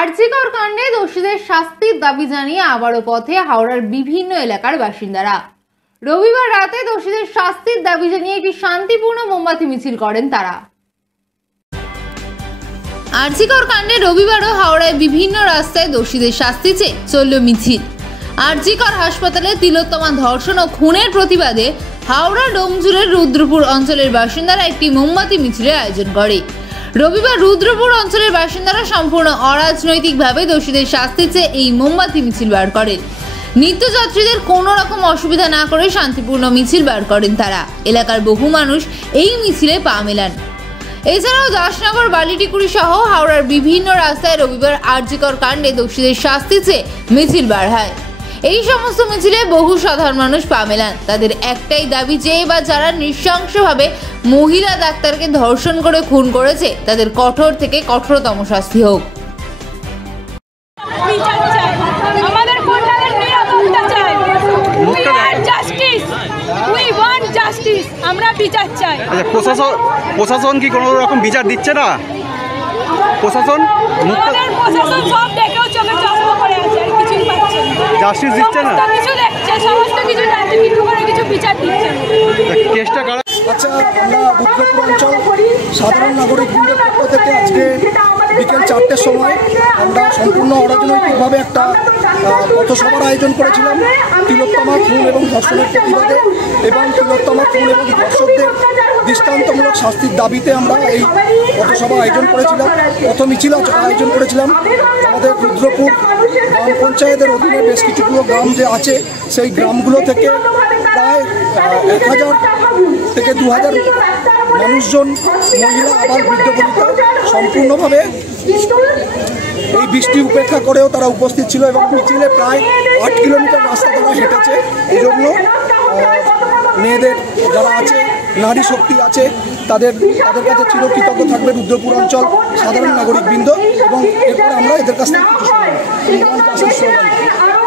আরজিকর কাণ্ডে দোষীদের শাস্তির দাবি জানিয়ে আবারও পথে হাওড়ার বিভিন্ন এলাকার বাসিন্দারা। রবিবার রাতে দোষীদের শাস্তির দাবি জানিয়ে একটি শান্তিপূর্ণ মোমবাতি মিছিল করেন তারা। আরজিকর কাণ্ডে রবিবারও হাওড়ায় বিভিন্ন রাস্তায় দোষীদের শাস্তি চেয়ে চলল মিছিল। আরজিকর হাসপাতালে তিলোত্তমা ধর্ষণ ও খুনের প্রতিবাদে হাওড়া ডোমজুড়ের রুদ্রপুর অঞ্চলের বাসিন্দারা একটি মোমবাতি মিছিলের আয়োজন করে। রবিবার রুদ্রপুর অঞ্চলের বাসিন্দারা সম্পূর্ণ অরাজনৈতিকভাবে দোষীদের শাস্তি চেয়ে এই মোমবাতি মিছিল বার করেন। নিত্যযাত্রীদের কোনো রকম অসুবিধা না করে শান্তিপূর্ণ মিছিল বার করেন তারা। এলাকার বহু মানুষ এই মিছিলে পা মেলান। এছাড়াও দাসনগর, বালিটিকুড়ি সহ হাওড়ার বিভিন্ন রাস্তায় রবিবার আরজিকর কাণ্ডে দোষীদের শাস্তি চেয়ে মিছিল বার হয়। এই সমস্ত মিছিলে বহু সাধারণ মানুষ পা মেলান। তাদের একটাই দাবি যে এবার যারা নৃশংসভাবে মহিলা ডাক্তারকে ধর্ষণ করে খুন করেছে তাদের কঠোর থেকে কঠোরতম শাস্তি হোক। প্রশাসন কি কোনো রকম বিচার দিচ্ছে না? প্রশাসন সব দেখেও চোখে চশমা পড়ে আছে, আর কিছুই পাচ্ছে না, জাস্টিস দিচ্ছে না, কিছু দেখছে, সমস্ত কিছু দেখছে, কিন্তু করে কিছু বিচার দিচ্ছে না। কেসটা কারা? আচ্ছা, আমরা রুদ্রপুর অঞ্চল সাধারণ নাগরিক বৃন্দের পক্ষ থেকে আজকে বিকেল 4টের সময় আমরা সম্পূর্ণ অরাজনৈতিকভাবে একটা পথসভার আয়োজন করেছিলাম তিলোত্তমা খুন এবং ধর্ষণের প্রতিবাদে, এবং তিলোত্তমা খুন এবং ধর্ষকদের দৃষ্টান্তমূলক শাস্তির দাবিতে আমরা এই পথসভা আয়োজন করেছিলাম, পথ মিছিল আয়োজন করেছিলাম। আমাদের রুদ্রপুর গ্রাম পঞ্চায়েতের অধীনে বেশ কিছুগুলো গ্রাম যে আছে সেই গ্রামগুলো থেকে প্রায় 1000 থেকে 2000 মানুষজন, মহিলা, আবার বৃদ্ধ বনিতা সম্পূর্ণভাবে এই বৃষ্টি উপেক্ষা করেও তারা উপস্থিত ছিল এবং মিছিলে প্রায় 8 কিলোমিটার রাস্তা তারা হেঁটেছে। এই জন্য মেয়েদের যারা আছে, নারী শক্তি আছে, তাদের কাছে চিরকৃতজ্ঞ থাকবে রুদ্রপুর অঞ্চল সাধারণ নাগরিকবৃন্দ। এবং এরপরে আমরা এদের কাছ থেকে কিছু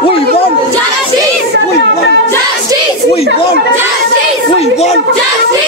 We want justice! We want justice! We want justice! We want justice!